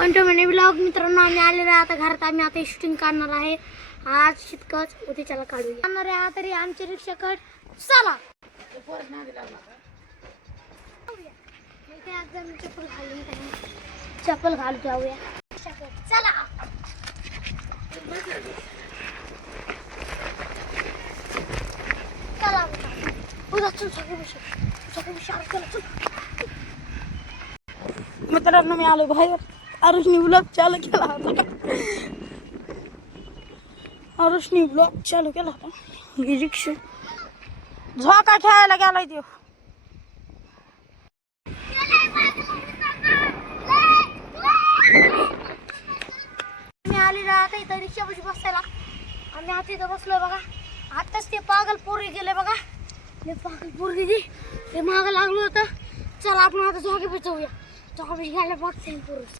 Panchmani blog मित्रांनो, आम्ही आलेलो आहे आता घरात. आम्ही आता शूटिंग काढणार आहे आज शितकच उद्याच्याला काढूया काढणार आहे तरी आमची रिक्षाकड. चला चप्पल घालून चप्पल घालू जाऊया चला. चला मित्रांनो, मी आलो बाहेर. आरुषनी ब्लॉग चालू केला होता. आरुषनी ब्लॉग चालू केला होता. रिक्षा झोका खेळायला गेलाय देव. मी आली आता इथं रिक्षापाशी बसायला. आम्ही आता इथं बसलोय बघा. आताच ते पागल पोरगी गेले बघा. ते पागल पोरगी ते मागं लागलो होतं. चला आपण आता झोके पे जाऊया. झोका पे घ्यायला बघते पुरुष.